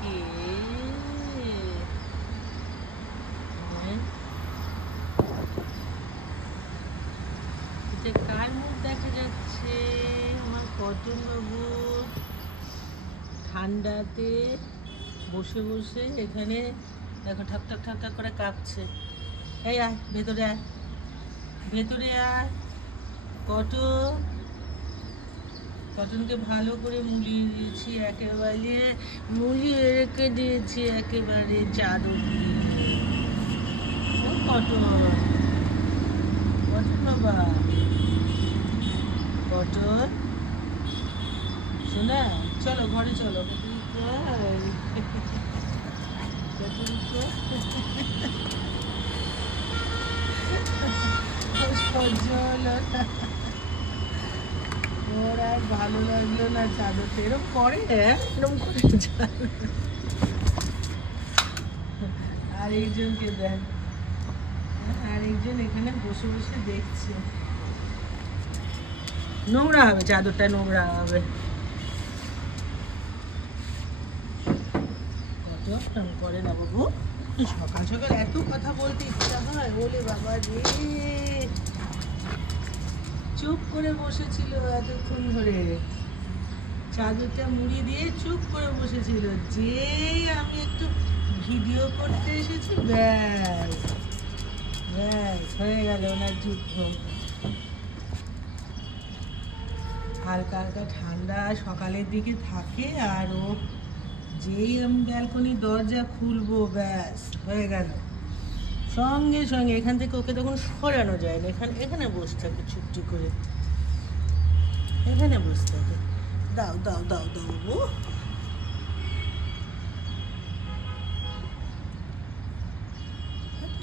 কে? এটা কার মুখ দেখা যাচ্ছে? আমার কটন বাবু ঠান্ডাতে বসে বসে এখানে দেখো ঠাক ঠাক ঠাক ঠাক করে কাঁপছে। এই আয় ভেতরে আয়, ভেতরে আয়। কটনকে ভালো করে মুড়িয়ে দিয়েছি, একেবারে মুড়িয়ে রেখে দিয়েছি একেবারে চাদর দিয়ে। কটন, কটন বাবা, কটন শোনা, চলো ঘরে চলো। সহ্য হলো না, ওর আর ভালো লাগলো না চাদরটা এরকম করে, এরকম করে আরেকজনকে দেখ, আরেকজন এখানে বসে বসে দেখছে। নোংরা হবে চাদরটা, নোংরা হবে। কত করে না বাবু, সকাল সকাল এত কথা বলতে ইচ্ছা হয়? বলে বাবা রে, চুপ করে বসেছিল এতক্ষণ ধরে, চাদরটা মুড়ি দিয়ে চুপ করে বসেছিল। যে আমি একটু ভিডিও করতে এসেছি, ব্যাস ব্যাস হয়ে গেল ওনার যুদ্ধ। হালকা হালকা ঠান্ডা সকালের দিকে থাকে, আর ও যেই আমি ব্যালকনির দরজা খুলবো, ব্যাস হয়ে গেল। সঙ্গে সঙ্গে এখান থেকে ওকে তখন সরানো যায় না, এখানে বসে থাকে চুপটি করে, এখানে বসে থাকে। দাও দাও দাও দাও বাবু।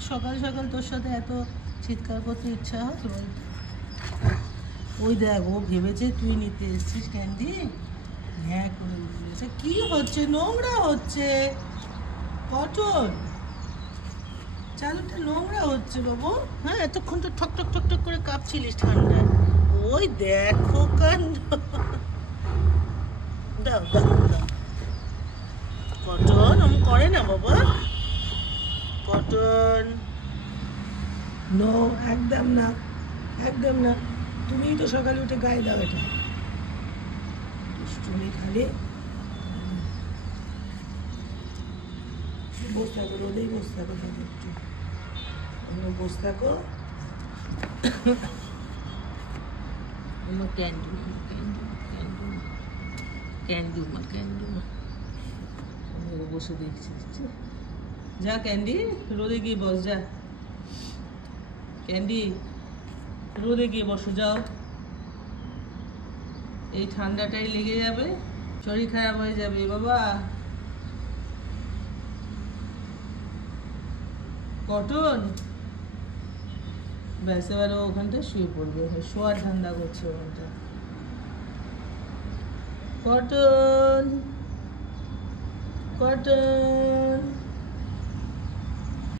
সকাল সকাল তোর সাথে এত চিৎকার করতে ইচ্ছা হয় বলতো? ওই দেখ, ও ভেবেছে তুই নিতে এসেছিস ক্যান্ডি, হ্যাঁ করে বলেছে। কি হচ্ছে? নোংরা হচ্ছে কটন, চাদরটা নোংরা হচ্ছে বাবু। হ্যাঁ, এতক্ষণ তো ঠক ঠক ঠক ঠক করে কাঁপছিলিস ঠান্ডায়। ওই দেখো কাণ্ড। দাও দাও দাও। কটন আমি করে না বাবা, কটন নো, একদম না, একদম না। তুমিই তো সকালে উঠে গায়ে দাও এটা। দুষ্টুমি খালি। বসে থাকো, রোদেই বসে থাকো, তাহলে একটু অন্য বসে থাকো। অন্য ক্যান্ডু ক্যান্ডু ক্যান্ডু ক্যান্ডু মা, ক্যান্ডু মা বসে দেখছি। যা ক্যান্ডি, রোদে গিয়ে বস, যা ক্যান্ডি, রোদে গিয়ে বসো যাও। এই ঠান্ডাটাই লেগে যাবে, শরীর খারাপ হয়ে যাবে বাবা। কটন ব্যাস, এবার ওখানটা শুয়ে পড়বে, শোয়ার ধান্দা করছে ওখানটা। Cotton, cotton